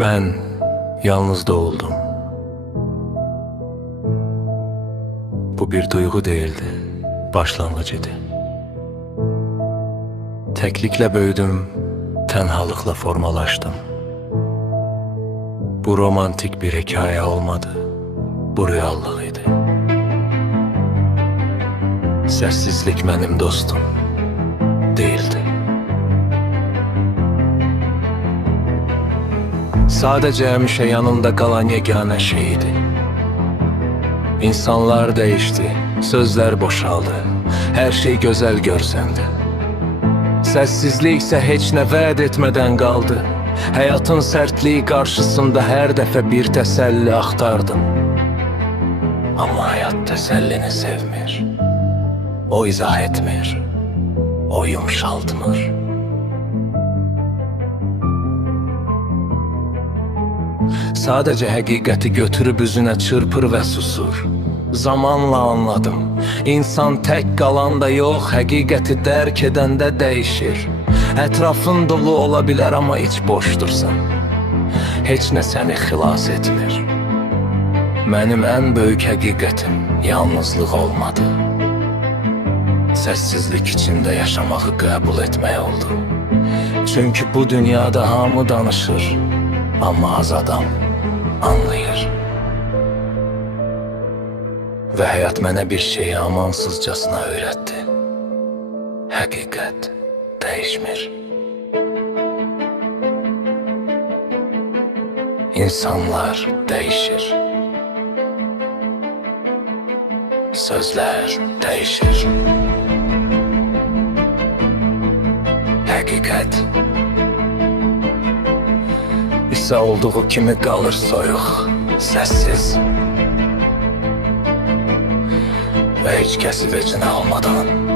Ben yalnız doğuldum. Bu bir duygu değildi, başlangıç idi. Teklikle büyüdüm, tenhalıkla formalaştım. Bu romantik bir hikaye olmadı, bu rüyalığıydı. Sessizlik benim dostum değildi. Sadece həmişə yanımda kalan yegane şeydi. İnsanlar değişti, sözler boşaldı, her şey güzel görsəndi. Sessizlik ise heç nə vəd etmədən qaldı. Hayatın sertliği karşısında her defa bir teselli axtardım. Ama hayat tesellini sevmir. O izah etmir. O yumşaltmır. Sadece hakikati götürüp üzüne çırpır ve susur. Zamanla anladım. İnsan tek kalanda yok, hakikati derk edende değişir. Etrafın dolu olabilir ama iç boşdursan. Heç ne seni xilas etmir. Benim en büyük hakikatim yalnızlık olmadı. Sessizlik içinde yaşamağı kabul etmeye oldu. Çünkü bu dünyada hamı danışır ama az adam anlayır. Ve hayat mənə bir şeyi amansızcasına öğretti. Hakikat değişmir. İnsanlar değişir. Sözler değişir. Hakikat ise olduğu kimi kalır soyuq, sessiz ve hiç kəsi vecinə almadan.